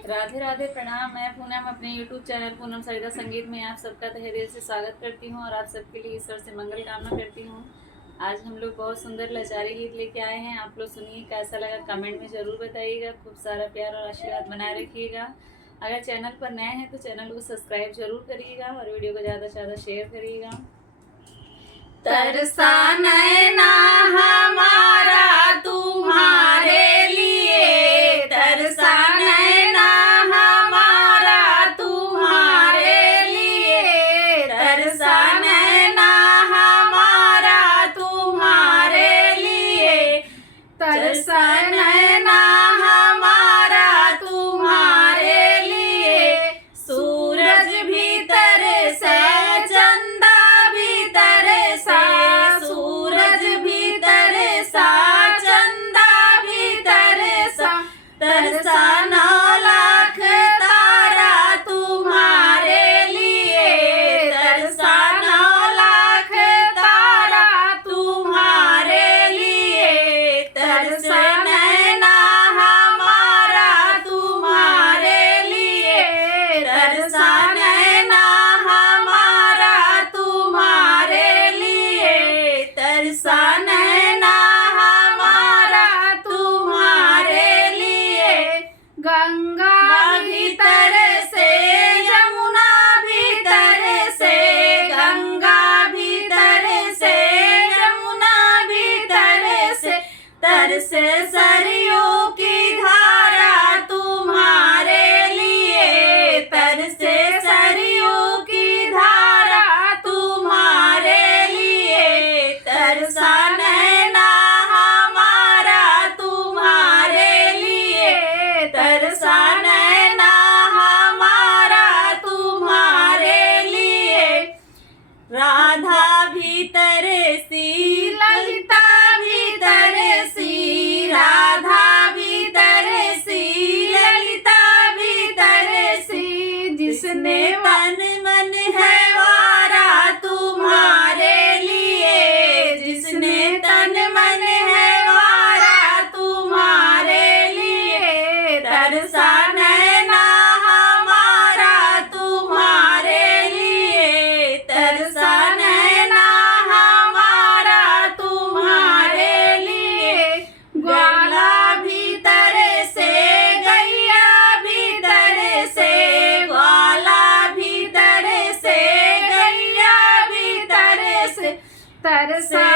राधे राधे, प्रणाम। मैं पूनम अपने YouTube चैनल पूनम सरिता संगीत में आप सबका तहे दिल से स्वागत करती हूँ और आप सबके लिए ईश्वर से मंगल कामना करती हूँ। आज हम लोग बहुत सुंदर लाचारी गीत लेके आए हैं। आप लोग सुनिए, कैसा लगा कमेंट में ज़रूर बताइएगा। खूब सारा प्यार और आशीर्वाद बनाए रखिएगा। अगर चैनल पर नए हैं तो चैनल को सब्सक्राइब जरूर करिएगा और वीडियो को ज़्यादा से ज़्यादा शेयर करिएगा। तरसा नैना हमारा तुम्हारे लिए, तरसा नैना हमारा तुम्हारे लिए, तरसा नैना हमारा तुम्हारे लिए, तरसा नैना हमारा तुम्हारे लिए। सूरज भी तरसे, चंदा भी तरसा, सूरज भी तरसा, चंदा भी तरसा, तरसा 9 लाख तारा तुम्हारे लिए, तरसा 9 लाख तारा तुम्हारे लिए, तरसा नैना हमारा तुम्हारे लिए, तरसा नैना हमारा तुम्हारे लिए, तरसा नैना हमारा तुम्हारे लिए। गंगा भीतर से, यमुना भीतर से, गंगा भीतर से, यमुना भीतर से, तरसे सरयू की धारा तुम्हारे लिए, तरसे सरयू की धारा तुम्हारे लिए, तरसा नैना हमारा तुम्हारे लिए, तरसा नैना हमारा तुम्हारे लिए। राधा भीतर सी, ललिता भीतर सी, राधा भीतर सी, ललिता भीतर सी, जिसने तन मन है वारा तुम्हारे लिए, जिसने तन मन है वारा तुम्हारे लिए, तरसा नैना हमारा तुम्हारे लिए, तरसा नैना हमारा तुम्हारे लिए। ग्वाला भीतर से, गैया भीतर से, ग्वाला भीतर से, गैया भीतर से, तरसा